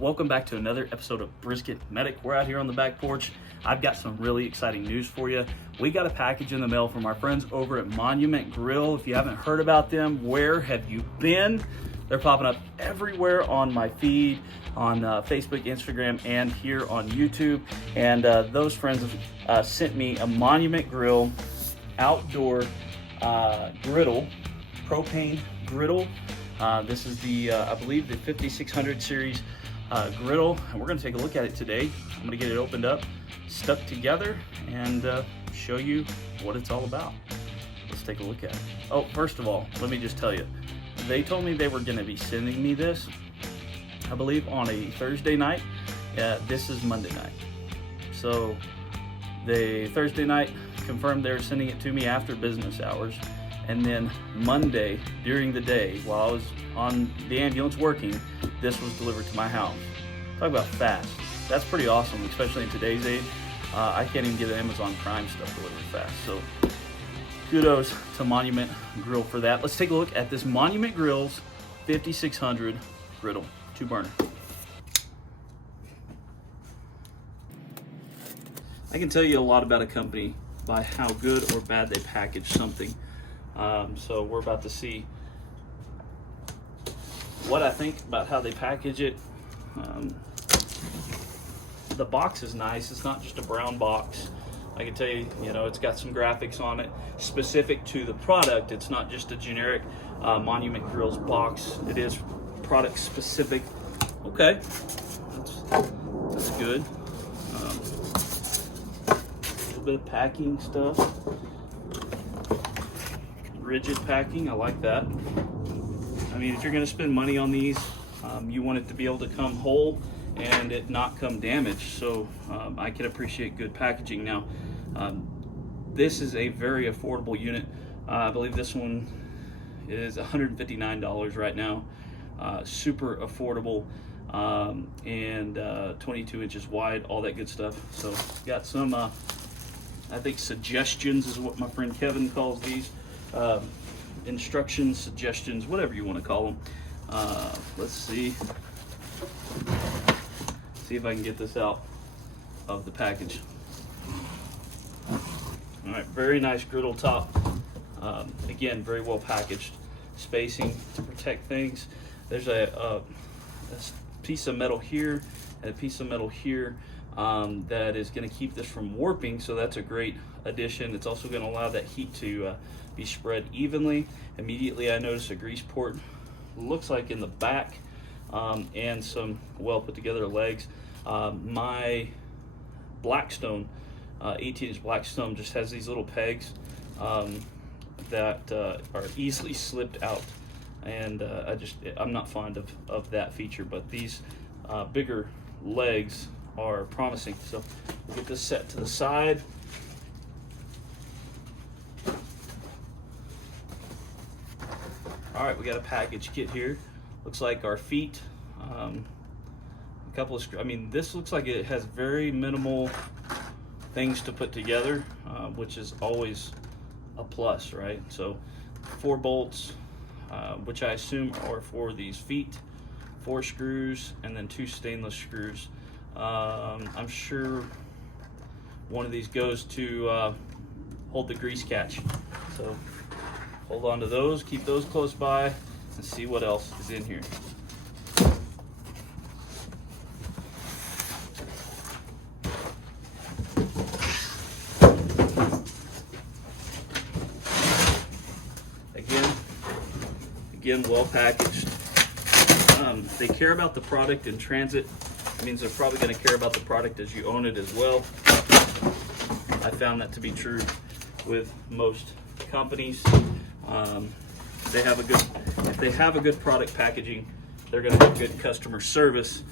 Welcome back to another episode of BrisketMedic. We're out here on the back porch. I've got some really exciting news for you. We got a package in the mail from our friends over at Monument Grill. If you haven't heard about them, where have you been? They're popping up everywhere on my feed, on Facebook, Instagram, and here on YouTube. And those friends have sent me a Monument Grill outdoor griddle, propane griddle. This is the, I believe, the 5600 series griddle, and we're going to take a look at it today. I'm going to get it opened up, stuck together, and show you what it's all about. Let's take a look at it. Oh, first of all, let me just tell you, they told me they were going to be sending me this, I believe, on a Thursday night. This is Monday night. So the Thursday night confirmed they were sending it to me after business hours. And then Monday, during the day, while I was on the ambulance working, this was delivered to my house. Talk about fast. That's pretty awesome, especially in today's age. I can't even get Amazon Prime stuff delivered fast. So kudos to Monument Grill for that. Let's take a look at this Monument Grills 5600 griddle, 2-burner. I can tell you a lot about a company by how good or bad they package something. So we're about to see what I think about how they package it. The box is nice. It's not just a brown box. I can tell you, it's got some graphics on it specific to the product. It's not just a generic Monument Grills box. It is product specific. Okay, that's good. A little bit of packing stuff. Rigid packing, I like that. I mean, if you're going to spend money on these, you want it to be able to come whole and it not come damaged. So I can appreciate good packaging. Now, this is a very affordable unit. I believe this one is $159 right now. Super affordable, and 22 inches wide, all that good stuff. So got some, I think, suggestions is what my friend Kevin calls these. Instructions, suggestions, whatever you want to call them. Let's see if I can get this out of the package. All right, very nice griddle top. Again, very well packaged. Spacing to protect things. There's a piece of metal here and a piece of metal here that is going to keep this from warping, so that's a great addition. It's also going to allow that heat to be spread evenly. Immediately I notice a grease port, looks like in the back, and some well put together legs. My Blackstone, 18-inch Blackstone, just has these little pegs that are easily slipped out, and I'm not fond of that feature, but these bigger legs are promising. So we'll get this set to the side. All right, we got a package kit here. Looks like our feet, a couple of screws. I mean, this looks like it has very minimal things to put together, which is always a plus, right? So 4 bolts, which I assume are for these feet, 4 screws, and then 2 stainless screws. I'm sure one of these goes to hold the grease catch. So hold on to those, keep those close by, and see what else is in here. Again, well packaged. They care about the product in transit. It means they're probably going to care about the product as you own it as well. I found that to be true with most companies. If they have a good product packaging, they're going to have good customer service.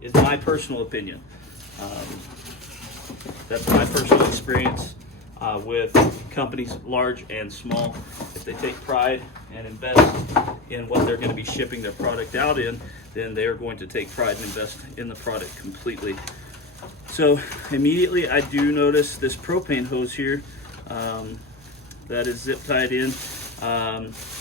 Is my personal opinion. That's my personal experience with companies large and small. If they take pride and invest in what they're going to be shipping their product out in, then they are going to take pride and invest in the product completely. So immediately I do notice this propane hose here that is zip tied in.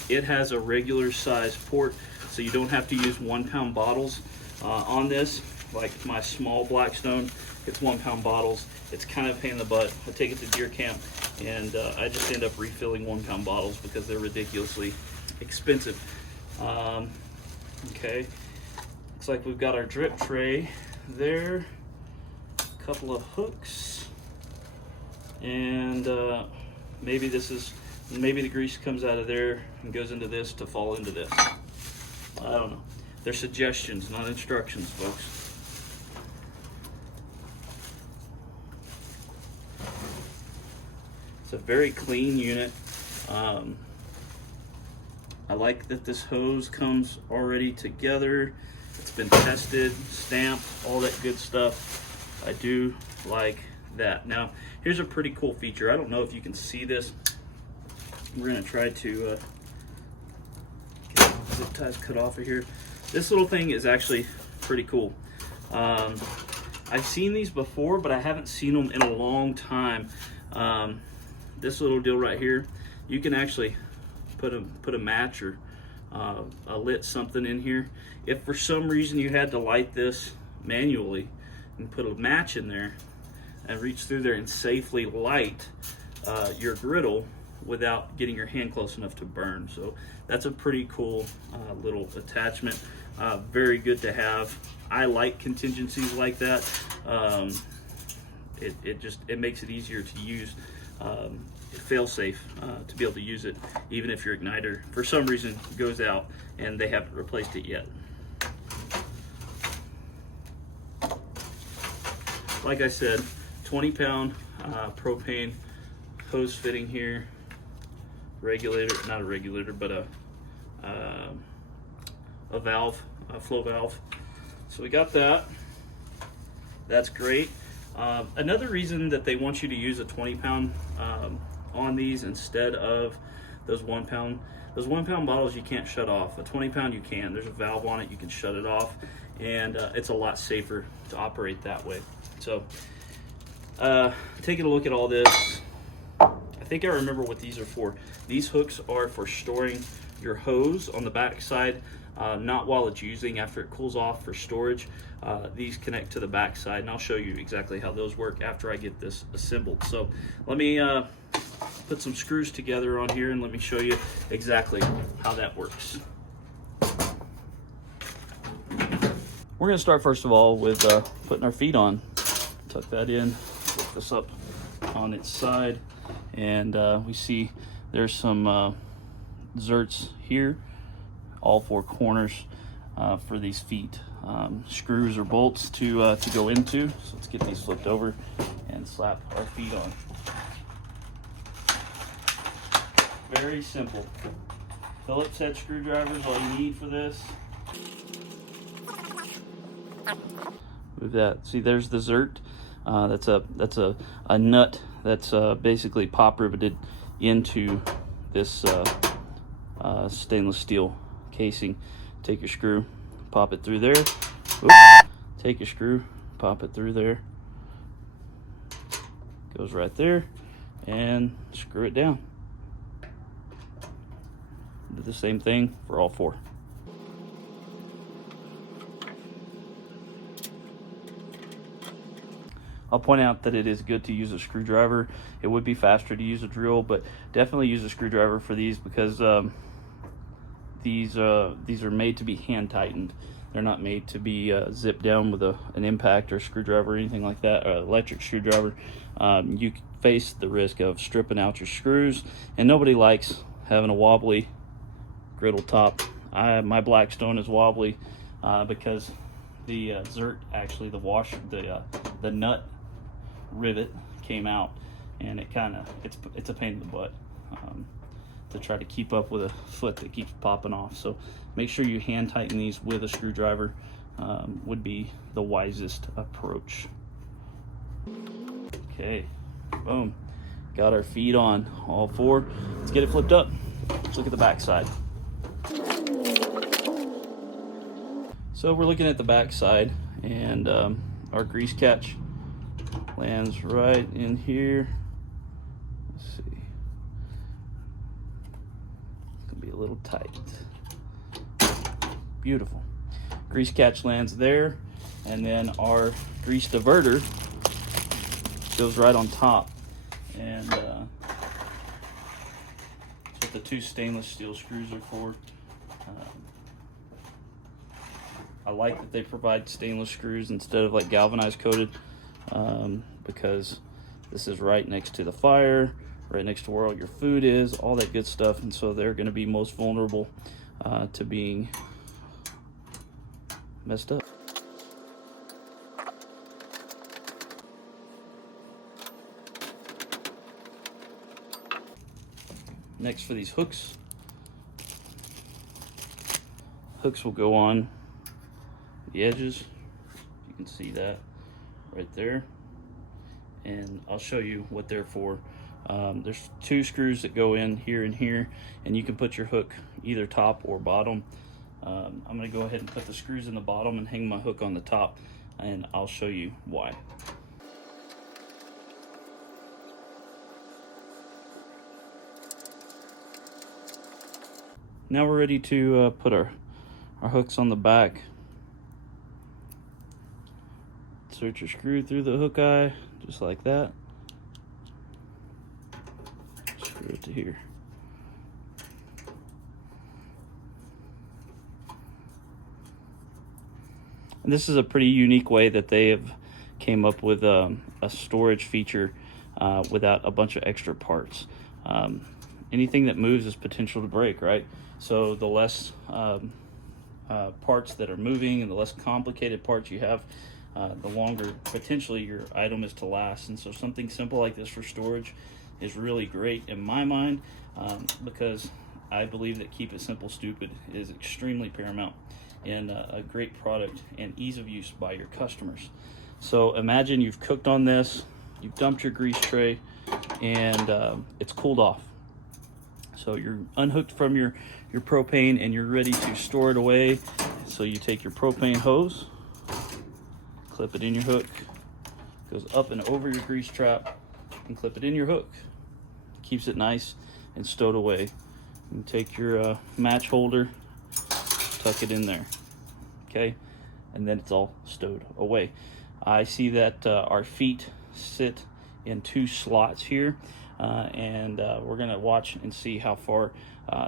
It has a regular size port so you don't have to use 1 pound bottles on this. Like my small Blackstone, it's 1 pound bottles. It's kind of a pain in the butt. I take it to deer camp, and I just end up refilling 1 pound bottles because they're ridiculously expensive. Okay, looks like we've got our drip tray there, a couple of hooks, and maybe the grease comes out of there and goes into this to fall into this. I don't know. They're suggestions, not instructions, folks. It's a very clean unit. I like that this hose comes already together. It's been tested, stamped, all that good stuff. I do like that. Now, here's a pretty cool feature. I don't know if you can see this. We're gonna try to get zip ties cut off of here. This little thing is actually pretty cool. I've seen these before, but I haven't seen them in a long time. This little deal right here, you can actually put a match or a lit something in here. If for some reason you had to light this manually and put a match in there and reach through there and safely light your griddle without getting your hand close enough to burn. So that's a pretty cool little attachment. Very good to have. I like contingencies like that. It makes it easier to use. Fail safe to be able to use it, even if your igniter for some reason goes out and they haven't replaced it yet. Like I said, 20 pound propane hose fitting here, regulator, not a regulator, but a valve, a flow valve. So we got that. That's great. Another reason that they want you to use a 20 pound on these instead of those 1 pound. Those 1 pound bottles you can't shut off. A 20 pound you can. There's a valve on it, you can shut it off, and it's a lot safer to operate that way. So taking a look at all this, I think I remember what these are for. These hooks are for storing your hose on the back side, not while it's using, after it cools off for storage. These connect to the back side, and I'll show you exactly how those work after I get this assembled. So let me put some screws together on here and let me show you exactly how that works. We're going to start first of all with putting our feet on. Tuck that in, flip this up on its side, and we see there's some zerts here, all 4 corners for these feet. Screws or bolts to go into. So let's get these flipped over and slap our feet on. Very simple. Phillips head screwdrivers, all you need for this. Move that. See, there's the zert. That's a nut that's basically pop riveted into this stainless steel casing. Take your screw, pop it through there. Oops. Take your screw, pop it through there. Goes right there, and screw it down. Do the same thing for all 4. I'll point out that it is good to use a screwdriver. It would be faster to use a drill, but definitely use a screwdriver for these because these are made to be hand tightened. They're not made to be zipped down with an impact or screwdriver or anything like that, or electric screwdriver. You face the risk of stripping out your screws, and nobody likes having a wobbly griddle top. My Blackstone is wobbly because the zert, actually the nut rivet came out, and it's a pain in the butt to try to keep up with a foot that keeps popping off. So make sure you hand tighten these with a screwdriver. Would be the wisest approach. Okay, boom, got our feet on all 4. Let's get it flipped up. Let's look at the back side. So we're looking at the back side, and our grease catch lands right in here. Let's see, it's gonna be a little tight. Beautiful. Grease catch lands there, and then our grease diverter goes right on top. And that's what the two stainless steel screws are for. I like that they provide stainless screws instead of like galvanized coated, because this is right next to the fire, right next to where all your food is, all that good stuff, and so they're going to be most vulnerable to being messed up. Next, for these hooks will go on the edges. You can see that right there, and I'll show you what they're for. There's two screws that go in here and here, and you can put your hook either top or bottom. I'm going to go ahead and put the screws in the bottom and hang my hook on the top, and I'll show you why. Now we're ready to put our hooks on the back. Insert your screw through the hook eye, just like that. Screw it to here. And this is a pretty unique way that they have came up with a storage feature without a bunch of extra parts. Anything that moves is potential to break, right? So the less parts that are moving and the less complicated parts you have, the longer potentially your item is to last. And so something simple like this for storage is really great in my mind, because I believe that keep it simple, stupid is extremely paramount and a great product and ease of use by your customers. So imagine you've cooked on this, you've dumped your grease tray, and it's cooled off. So you're unhooked from your propane and you're ready to store it away. So you take your propane hose, clip it in your hook, goes up and over your grease trap, and clip it in your hook. Keeps it nice and stowed away. You take your match holder, tuck it in there, okay? And then it's all stowed away. I see that our feet sit in two slots here, and we're gonna watch and see how far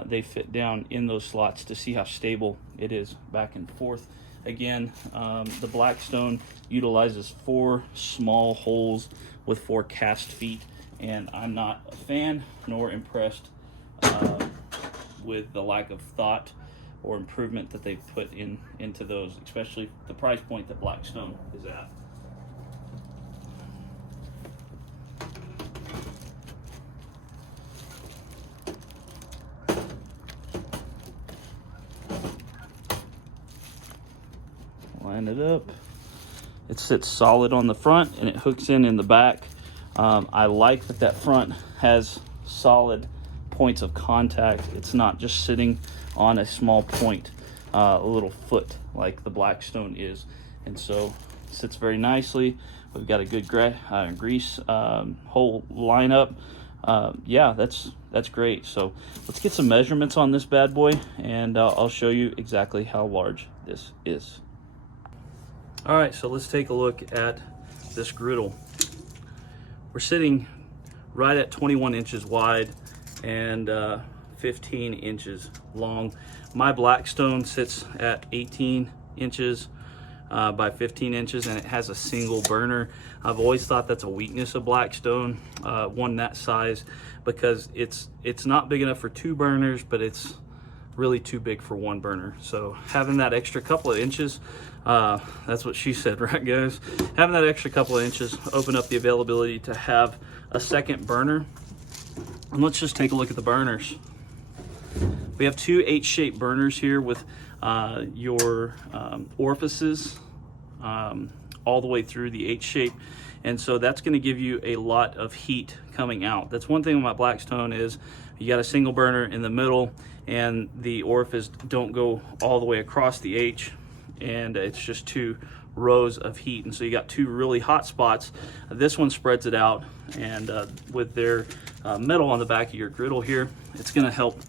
they fit down in those slots to see how stable it is back and forth. Again, the Blackstone utilizes 4 small holes with 4 cast feet, and I'm not a fan nor impressed with the lack of thought or improvement that they've put into those, especially the price point that Blackstone is at. Line it up. It sits solid on the front and it hooks in the back. I like that front has solid points of contact. It's not just sitting on a small point, a little foot like the Blackstone is, and so it sits very nicely. We've got a good grease hole lineup. Yeah, that's great. So let's get some measurements on this bad boy, and I'll show you exactly how large this is. All right, so let's take a look at this griddle. We're sitting right at 21 inches wide and 15 inches long. My Blackstone sits at 18 inches by 15 inches, and it has a single burner. I've always thought that's a weakness of Blackstone, one that size, because it's not big enough for 2 burners, but it's really too big for 1 burner. So having that extra couple of inches, that's what she said, right guys? Having that extra couple of inches open up the availability to have a second burner. And let's just take a look at the burners. We have 2 H-shaped burners here with your orifices all the way through the H-shape, and so that's going to give you a lot of heat coming out. That's one thing with my Blackstone is you got a single burner in the middle, and the orifice don't go all the way across the H, and it's just 2 rows of heat, and so you got 2 really hot spots. This one spreads it out, and with their metal on the back of your griddle here, it's going to help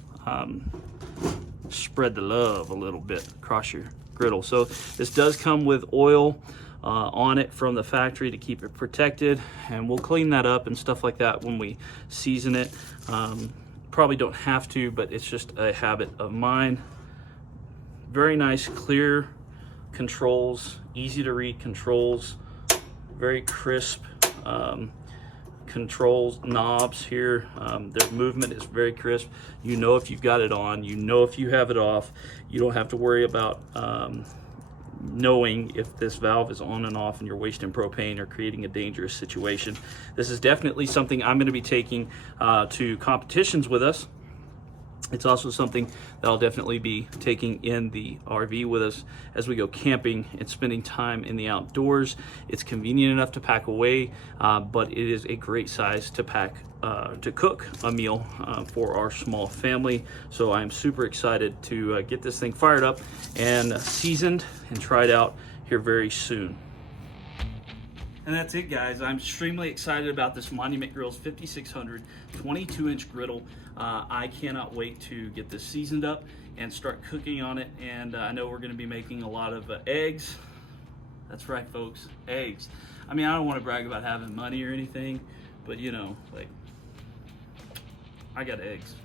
spread the love a little bit across your griddle. So this does come with oil on it from the factory to keep it protected, and we'll clean that up and stuff like that when we season it. Probably don't have to, but it's just a habit of mine. Very nice, clear controls, easy to read controls, very crisp controls, knobs here. Their movement is very crisp. You know if you've got it on, you know if you have it off. You don't have to worry about knowing if this valve is on and off and you're wasting propane or creating a dangerous situation. This is definitely something I'm going to be taking to competitions with us. It's also something that I'll definitely be taking in the RV with us as we go camping and spending time in the outdoors. It's convenient enough to pack away, but it is a great size to pack to cook a meal for our small family. So I'm super excited to get this thing fired up and seasoned and tried out here very soon. And that's it, guys. I'm extremely excited about this Monument Grills 5600 22-inch griddle. I cannot wait to get this seasoned up and start cooking on it. And I know we're going to be making a lot of eggs. That's right, folks, eggs. I mean, I don't want to brag about having money or anything, but you know, like, I got eggs.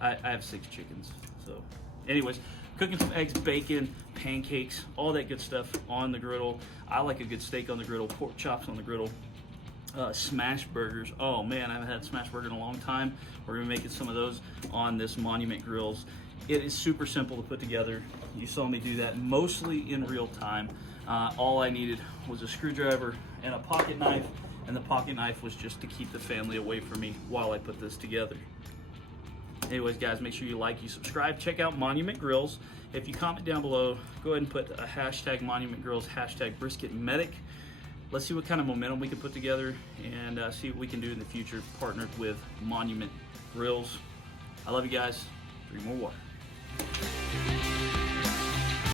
I have 6 chickens. So anyways, cooking some eggs, bacon, pancakes, all that good stuff on the griddle. I like a good steak on the griddle, pork chops on the griddle, smash burgers. Oh man, I haven't had smash burger in a long time. We're gonna be making some of those on this Monument Grills. It is super simple to put together. You saw me do that mostly in real time. All I needed was a screwdriver and a pocket knife, and the pocket knife was just to keep the family away from me while I put this together. Anyways, guys, make sure you like, you subscribe, check out Monument Grills. If you comment down below, go ahead and put a hashtag Monument Grills, hashtag BrisketMedic. Let's see what kind of momentum we can put together and see what we can do in the future, partnered with Monument Grills. I love you guys. Drink more water.